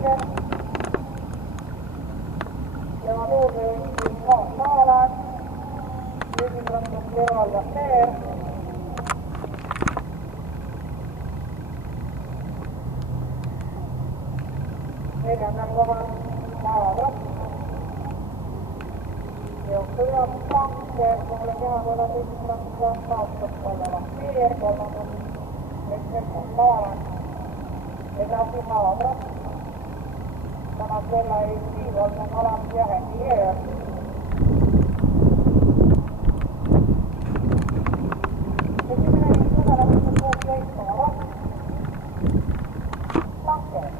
tanker ja tuulriigi maastaalas, riigitransporti eraldav teer. Neljandal kohal maatrapp, jõustujav tanker, kuule kehakonna tühjast taastub oleva teer, kolmandal maastaalas, edasi maatrapp, täna kella Eesti kolmand alam ja Henniöö. Esimene liiklus alates 16,2 tanker.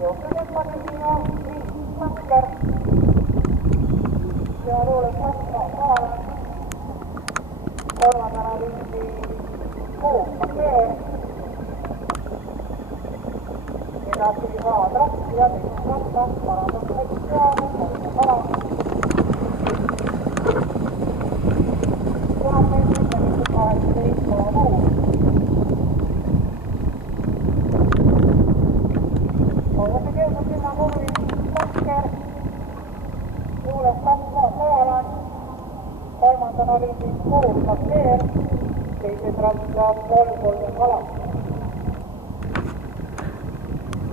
Jõustudes panetina tanker ja luules maale. Kolmandana listi kuuma tee, edasi maatrapp ja tühjast parandussektsioon, ala. 1000 meetrit ja 18,6. Olemme jõudnud sinna kurvi tanker, luules maale. Kolmandana liitis kuuma teer, teises rattas 3 ala.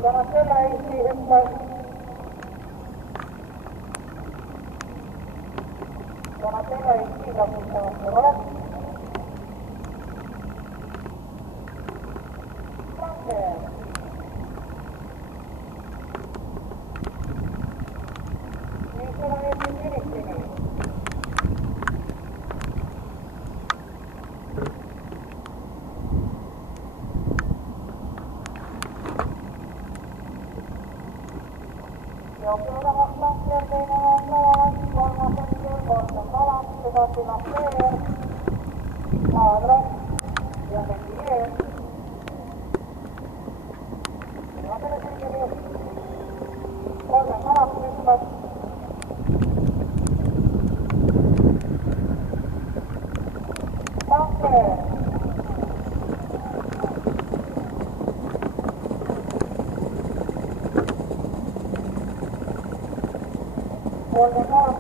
Täna selle Eesti hüppas. Täna selle Eesti kasutamasse oled. Tanker. Nii selle Eesti Filipini. Jõustujav tanker, teine maastaalas, kolmas hetkel, kolmand alam, edasi teer, maatrapp ja Henniöö. Viimasele sirgele kolmand alam hüppas. Tanker. Kolmand alam